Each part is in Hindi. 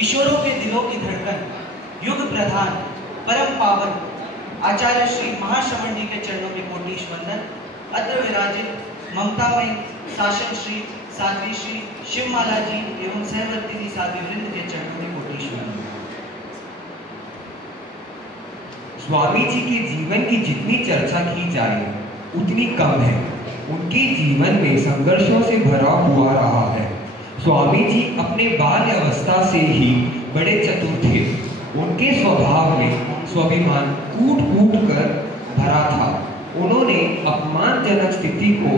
किशोरों के दिलों की धड़कन, युग प्रधान, परम पावन आचार्य श्री महाश्रवण जी के चरणों के कोटिश वंदन। अत्र विराजित ममतामयी शासन श्री साध्वी श्री शिवमाला जी एवं सहवर्तिनी साध्वी वृंद के चरणों के कोटिश वंदन। स्वामी जी के जीवन की जितनी चर्चा की जाए उतनी कम है। उनके जीवन में संघर्षों से भरा हुआ रहा है। स्वामी जी अपने बाल्य अवस्था से ही बड़े चतुर थे। उनके स्वभाव में स्वाभिमान कूट कूट कर भरा था। उन्होंने अपमानजनक स्थिति को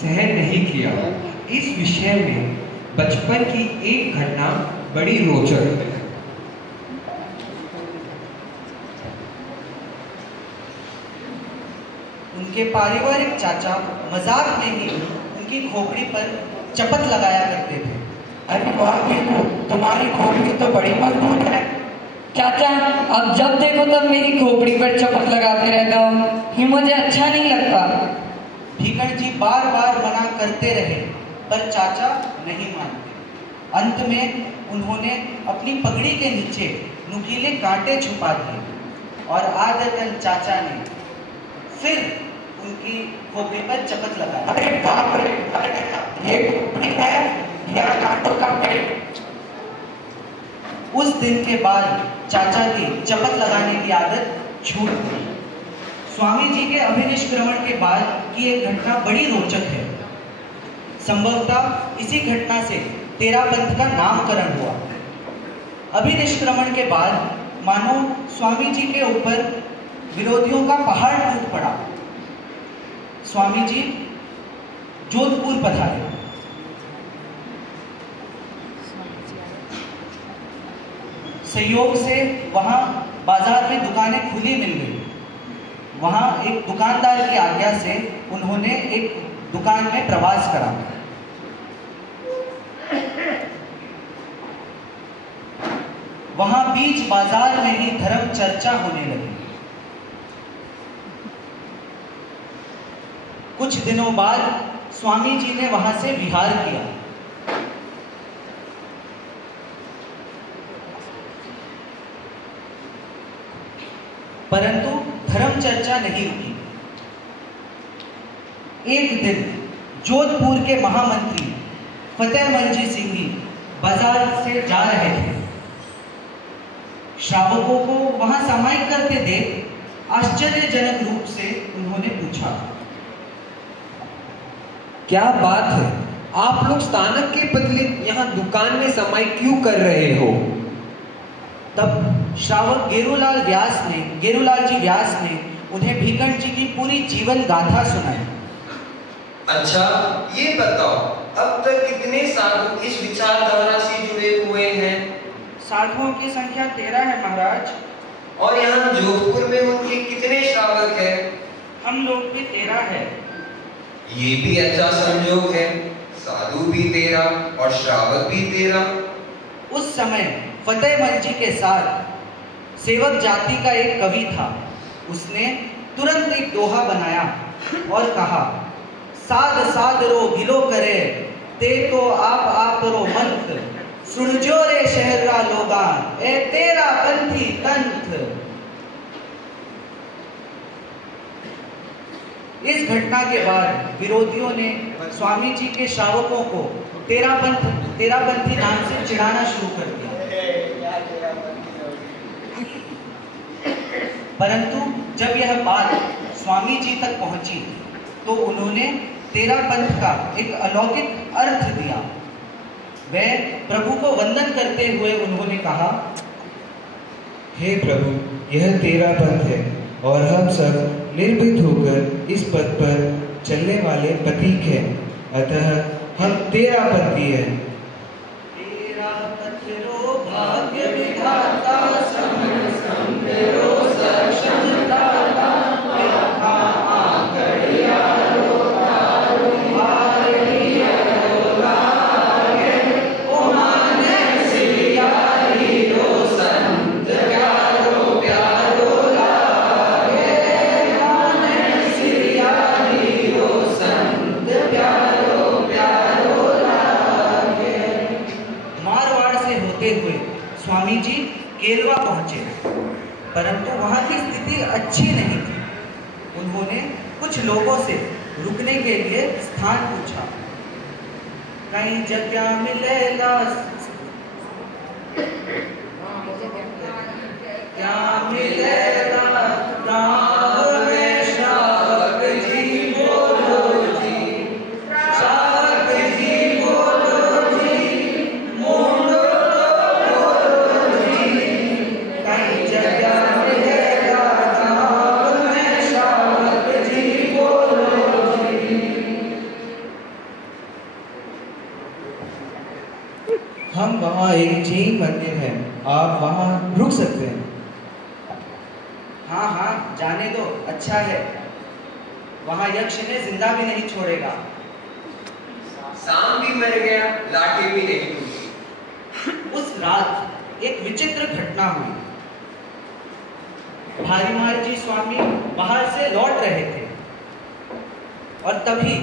सहन नहीं किया। इस विषय में बचपन की एक घटना बड़ी रोचक है। उनके पारिवारिक चाचा मजाक में ही उनकी खोपड़ी पर चपत लगाया करते थे। अरे वाह देखो, तुम्हारी खोपड़ी तो बड़ी मजबूत है। चाचा, अब जब देखो तब मेरी खोपड़ी पर चपत लगाते रहते हो, ये मुझे अच्छा नहीं लगता। भीकण जी बार बार मना करते रहे पर चाचा नहीं मानते। अंत में उन्होंने अपनी पगड़ी के नीचे नुकीले कांटे छुपा दिए और आदतन चाचा ने फिर उनकी खोपड़ी पर चपत लगाया। अरे बाप रे, ये खोपड़ी है या कांटों का पेड़? उस दिन के बाद चाचा की चपत लगाने की आदत छूट गई। स्वामी जी के अभिनिष्क्रमण के बाद की एक घटना बड़ी रोचक है। संभवतः इसी घटना से तेरापंथ का नामकरण हुआ। अभिनिष्क्रमण के बाद मानो स्वामी जी के ऊपर विरोधियों का पहाड़ टूट पड़ा। स्वामी जी जोधपुर पधारे। संयोग से वहां बाजार में दुकानें खुली मिल गई। वहां एक दुकानदार की आज्ञा से उन्होंने एक दुकान में प्रवास करा। वहां बीच बाजार में ही धर्म चर्चा होने लगी। कुछ दिनों बाद स्वामी जी ने वहां से विहार किया। परंतु धर्म चर्चा नहीं रुकी। एक दिन जोधपुर के महामंत्री फतेहमलजी सिंह जी बाजार से जा रहे थे। श्रावकों को वहां सामायिक करते देख आश्चर्यजनक रूप से उन्होंने पूछा, क्या बात है, आप लोग स्थानक के बदले यहाँ दुकान में सामायिक क्यों कर रहे हो? तब श्रावक गेरूलाल जी व्यास ने उन्हें भीकण जी की पूरी जीवन गाथा सुनाई। अच्छा, ये बताओ अब तक कितने साधु इस विचारधारा से जुड़े हुए हैं? साधुओं की संख्या 13 है महाराज। और यहाँ जोधपुर में उनके कितने श्रावक हैं? हम लोग भी 13 है। ये भी अच्छा संयोग है, साधु भी 13 और श्रावक भी 13। उस समय फतेहमल जी के साथ सेवक जाति का एक कवि था। उसने तुरंत एक दोहा बनाया और कहा, साध साध रो गिलो करे ते तो आप रो मंत्र, सुनजो रे शहर रा लोगान ए तेरा पंथी तंत्र। इस घटना के बाद विरोधियों ने स्वामी जी के श्रावकों को तेरापंथी नाम से चिढ़ाना शुरू कर दिया। परंतु जब यह बात स्वामी जी तक पहुंची तो उन्होंने तेरापंथ का एक अलौकिक अर्थ दिया। वह प्रभु को वंदन करते हुए उन्होंने कहा, हे प्रभु, यह तेरापंथ है और हम सब निर्भीत होकर इस पथ पर चलने वाले प्रतीक हैं। अतः हम तेरापंथी हैं। तेरा पथ रो भाग्य विधाता समर संतरो सक्षम दाता यथा आकड़िया रो तारो हारिया रो लागे ओ माने सिया हीरो संत प्यारो प्यारो लागे माने सिया हीरो संत प्यारो प्यारो लागे। मारवाड़ से होते हुए स्वामी जी केलवा पहुंचे, परंतु वहां की स्थिति अच्छी नहीं थी। उन्होंने कुछ लोगों से रुकने के लिए स्थान पूछा। कहीं जगह मिलेगा क्या मिलेगा गाँव में शावक जी बोलो जी, शावक जी बोलो जी, मोड़ो बोलो जी, कहीं जगह मिलेगा गाँव में शावक जी बोलो जी। हम वहाँ एक जैन मंदिर है, आप वहाँ रुक सकते हैं। हाँ हाँ जाने दो, अच्छा है। वहाँ यक्ष ने जिंदा भी नहीं छोड़ेगा। सांप भी मर गया, लाठी भी नहीं टूटी। उस रात एक विचित्र घटना हुई। भारीमाल जी स्वामी बाहर से लौट रहे थे और तभी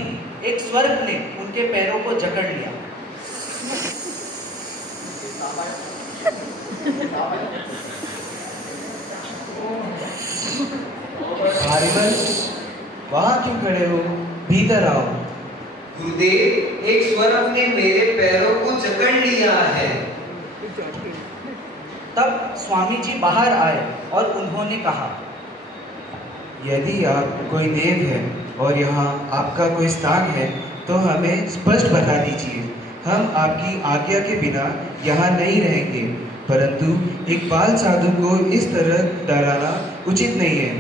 एक स्वर्ग ने उनके पैरों को जकड़ लिया। भारीमल, वहाँ क्यों खड़े हो? भीतर आओ। गुरुदेव, एक स्वर्ग ने मेरे पैरों को जकड़ लिया है। तब स्वामी जी बाहर आए और उन्होंने कहा, यदि आप कोई देव हैं और यहाँ आपका कोई स्थान है तो हमें स्पष्ट बता दीजिए। हम आपकी आज्ञा के बिना यहाँ नहीं रहेंगे, परंतु एक बाल साधु को इस तरह डराना उचित नहीं है।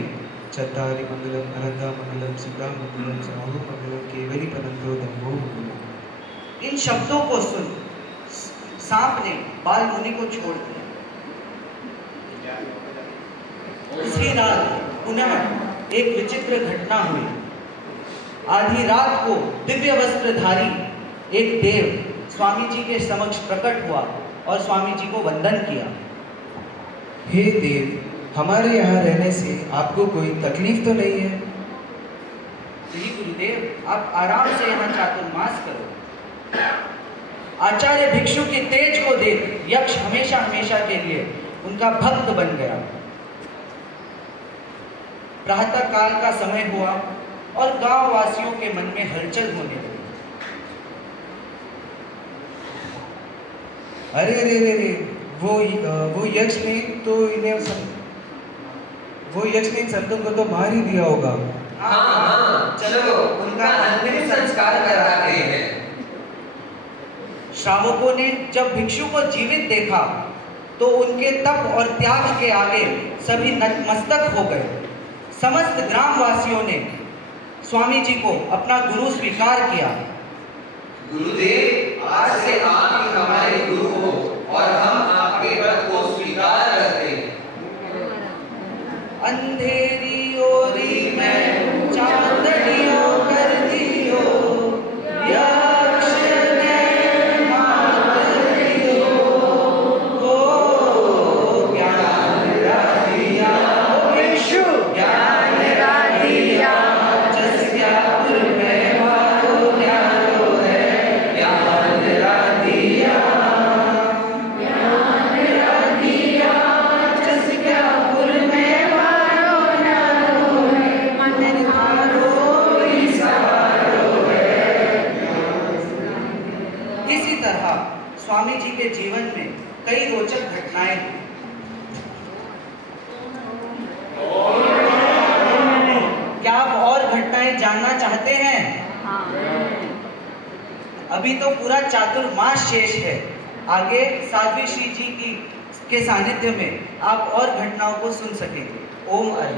चत्तारि मंगलम अनंता मंगलम सीता मंगलम साहु मंगलम केवली पदंतो धम्मो मंगलम। इन शब्दों को सुन सांप ने बाल मुनि को छोड़ दिया। इसी रात पुनः एक विचित्र घटना हुई। आधी रात को दिव्य वस्त्रधारी एक देव स्वामी जी के समक्ष प्रकट हुआ और स्वामी जी को वंदन किया। हे देव, हमारे यहाँ रहने से आपको कोई तकलीफ तो नहीं है? जी गुरुदेव, आप आराम से यहाँ चातुर्मास करो। आचार्य भिक्षु के तेज को देख यक्ष हमेशा हमेशा के लिए उनका भक्त बन गया। प्रातः काल का समय हुआ और गांव वासियों के मन में हलचल होने लगी। अरे अरे अरे अरे, वो यक्ष ने तो वो यक्ष ने इन संतों को तो मार ही दिया होगा। हाँ, चलो उनका अंतिम संस्कार कराते हैं। श्रावकों ने जब भिक्षु को जीवित देखा तो उनके तप और त्याग के आगे सभी नतमस्तक हो गए। समस्त ग्रामवासियों ने स्वामी जी को अपना गुरु स्वीकार किया। गुरुदेव, आज से आप ही हमारे गुरु हो और हम आपके व्रत को स्वीकार करते हैं। अंधेरी ओरी में चांदनियों कर दियो, यक्ष ने मात दियो, हो ज्ञान दिया, भिक्षु ज्ञान दिया, जस ज्ञापुर में वारो न्यारो है, ज्ञान दिया, जस ज्ञापुर में वारो न्यारो है, मन हारो ही सवारो है। इसी तरह स्वामी जी के जीवन में कई रोचक घटनाएं हुई। क्या आप और घटनाएं जानना चाहते हैं? अभी तो पूरा चातुर्मास शेष है। आगे साध्वी श्री जी के सानिध्य में आप और घटनाओं को सुन सकेंगे। ओम हरि।